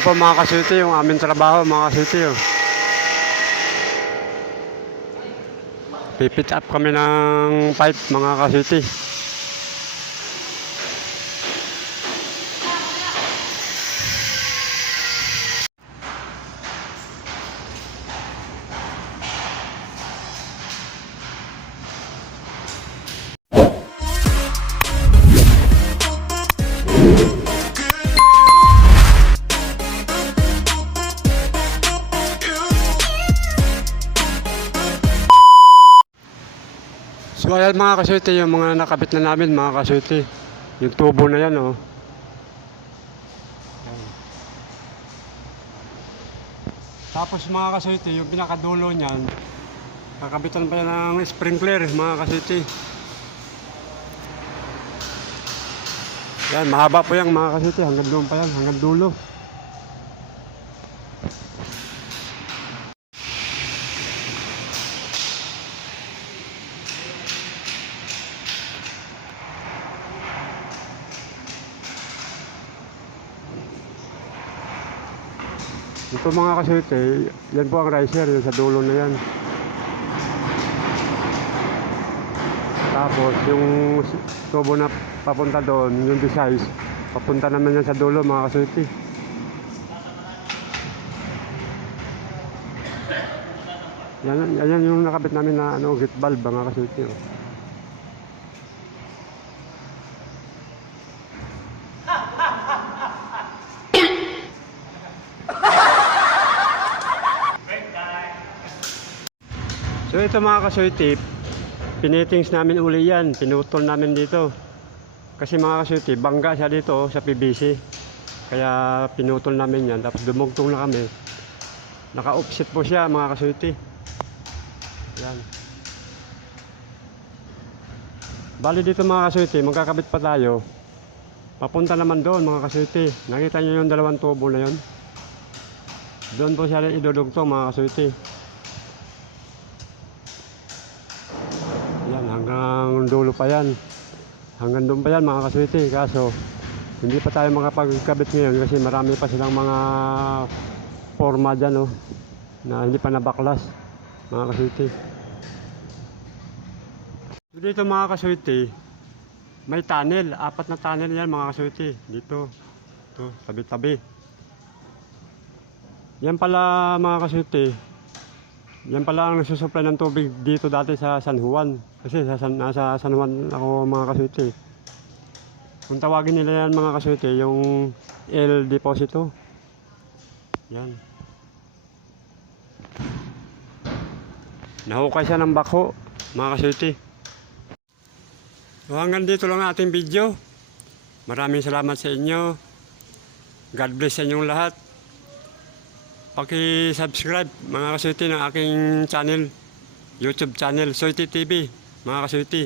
Yan po mga kaswerte, yung aming trabaho mga kaswerte. Oh. Pipit up kami ng pipe mga kaswerte. So ayan mga kaswerte, yung mga nakabit na namin mga kaswerte. Yung tubo na yan oh. Tapos mga kaswerte, yung pinakadulo niyan, nakabitan pa yan ng sprinkler mga kaswerte. Yan, mahaba po yan mga kaswerte, hanggang doon pa yan, hanggang dulo. Ito mga kaswerte, yan po ang riser, yung sa dulo na yan. Tapos yung tubo na papunta doon, yung D-size, papunta naman yan sa dulo mga kaswerte. Yan yung nakabit namin na gate valve mga kaswerte. Oh. So ito mga kaswerte, pinitings namin uli yan, pinutol namin dito. Kasi mga kaswerte, bangga siya dito sa PVC. Kaya pinutol namin yan, tapos dumugtong na kami. Naka-offset po siya mga kaswerte. Yan. Bali dito mga kaswerte, magkakabit pa tayo. Papunta naman doon mga kaswerte. Nakita nyo yung dalawang tubo na yun? Doon po siya idudugtong mga kaswerte. Yan, hanggang dulo pa yan. Hanggang doon pa yan mga kaswerte. Kaso, hindi pa tayo makapagkabit ngayon kasi marami pa silang mga forma dyan na hindi pa nabaklas mga kaswerte. So, dito mga kaswerte, may tunnel. 4 na tunnel yan mga kaswerte. Dito. Ito, tabi-tabi. Yan pala mga kaswerte. Yan pala ang nagsusupply ng tubig dito dati sa San Juan. Kasi nasa San Juan ako mga kaswerte. Kung tawagin nila yan mga kaswerte, yung El Deposito. Yan. Nahukay siya ng bako mga kaswerte. So hanggang dito lang ating video. Maraming salamat sa inyo. God bless sa inyong lahat. Paki-subscribe mga kaswerte ng aking channel, YouTube channel, Soyte TV mga kaswerte.